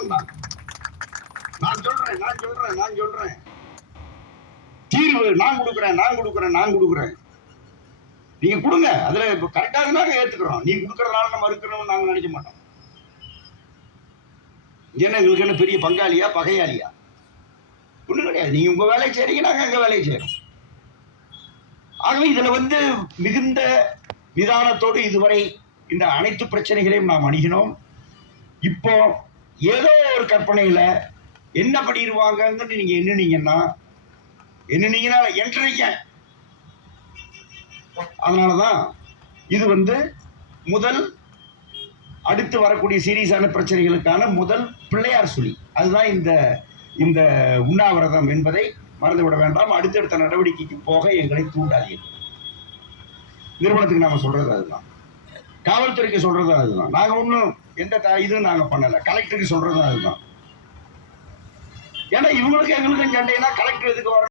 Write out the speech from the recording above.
காரணம் தான். நான் சொல்றேன் தீர்வு நான் கொடுக்குறேன். நீங்க கொடுங்க. அதுல கரெக்டா இருந்தா ஏத்துக்கிறோம். நீங்க கொடுக்கறதுனால நம்ம இருக்கிறோம் நாங்க நினைக்க மாட்டோம். என்ன எங்களுக்கு என்ன பெரிய பங்காளியா பகையாளியா? ஒண்ணு கிடையாது. நீங்க உங்க வேலையை செய்றீங்க, நாங்க எங்க வேலையை செய்யறோம். ஆகவே இதுல மிகுந்த நிதானத்தோடு இதுவரை இந்த அனைத்து பிரச்சனைகளையும் நாம் அணுகினோம். இப்போ ஏதோ ஒரு கற்பனையில என்ன பண்ணிடுவாங்கன்னு நீங்க எண்ணுனீங்கன்னா என்றைக்க. அதனாலதான் இது முதல் அடுத்து வரக்கூடிய சீரியஸான பிரச்சனைகளுக்கான முதல் பிள்ளையார் சொல்லி. அதுதான் இந்த உண்ணாவிரதம் என்பதை மறந்துவிட வேண்டாம். அடுத்தடுத்த நடவடிக்கைக்கு போக எங்களை தூண்டாதீர்கள். நிறுவனத்துக்கு நாம சொல்றது அதுதான், காவல்துறைக்கு சொல்றது அதுதான். நாங்க ஒன்றும் எந்த இதுவும் நாங்க பண்ணல. கலெக்டருக்கு சொல்றதும் அதுதான். ஏன்னா இவங்களுக்கு எங்களுக்கும் சண்டைனா கலெக்டர் எதுக்கு வர